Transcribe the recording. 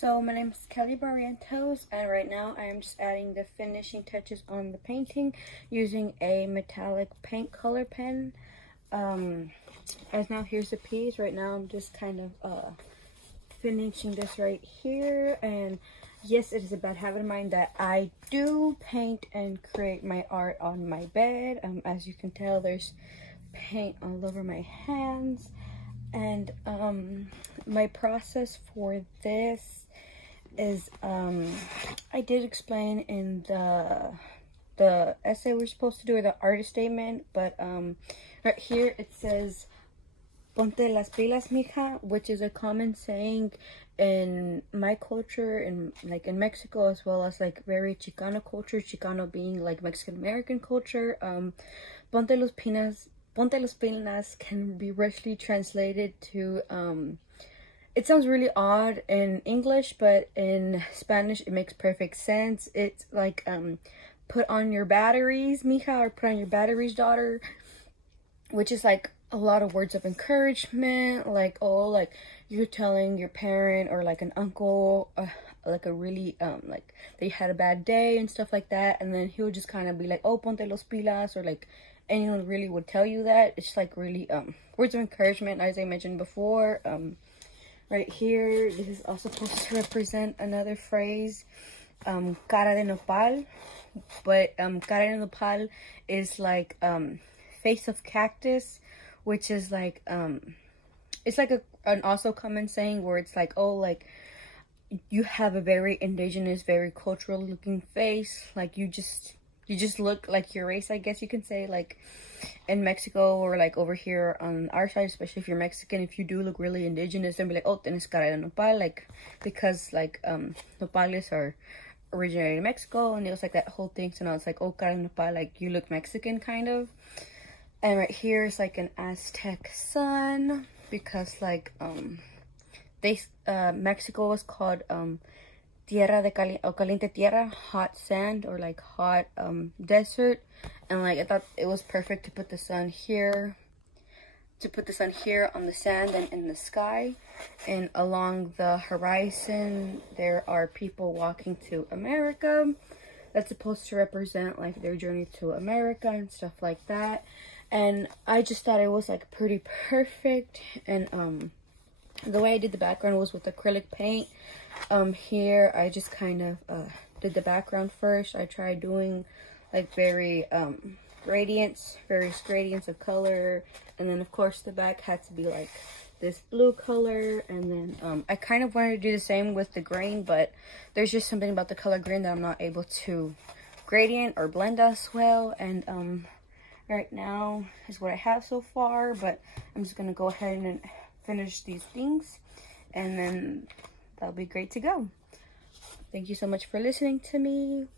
So my name is Kelly Barrientos, and right now I am just adding the finishing touches on the painting using a metallic paint color pen. As now here's the piece. Right now I'm just kind of finishing this right here, and yes, it is a bad habit of mine that I do paint and create my art on my bed. As you can tell, there's paint all over my hands. And my process for this is I did explain in the essay we're supposed to do, or the artist statement, but right here it says ponte las pilas, mija, which is a common saying in my culture, in in Mexico, as well as like very Chicano culture, Chicano being like Mexican American culture. Ponte las pilas can be roughly translated to, it sounds really odd in English, but in Spanish it makes perfect sense. It's like, put on your batteries, mija, or put on your batteries, daughter, which is like a lot of words of encouragement, like, oh, like you're telling your parent or like an uncle, like a really, like they had a bad day and stuff like that, and then he would just kind of be like, oh, ponte los pilas, or like anyone really would tell you that. It's like really words of encouragement, as I mentioned before. Right here, this is also supposed to represent another phrase, cara de nopal, but cara de nopal is like face of cactus, which is like it's like an also common saying where it's like, oh, like you have a very indigenous, very cultural looking face, like you just look like your race, I guess you can say. Like in Mexico, or like over here on our side, especially if you're Mexican, if you do look really indigenous, then be like, oh, tienes cara de nopal, like, because like nopales are originated in Mexico, and it was like that whole thing. So now it's like, oh, cara de nopal, like you look Mexican kind of. And right here is like an Aztec sun, because like Mexico was called tierra de caliente tierra, hot sand, or like hot desert. And like I thought it was perfect to put the sun here, on the sand and in the sky. And along the horizon there are people walking to America. That's supposed to represent like their journey to America and stuff like that. And I just thought it was like pretty perfect. And the way I did the background was with acrylic paint. Here I just kind of did the background first. I tried doing like very various gradients of color, and then of course the back had to be like this blue color. And then I kind of wanted to do the same with the grain, but there's just something about the color green that I'm not able to gradient or blend as well. And right now is what I have so far, but I'm just gonna go ahead and finish these things, and then that'll be great to go. Thank you so much for listening to me.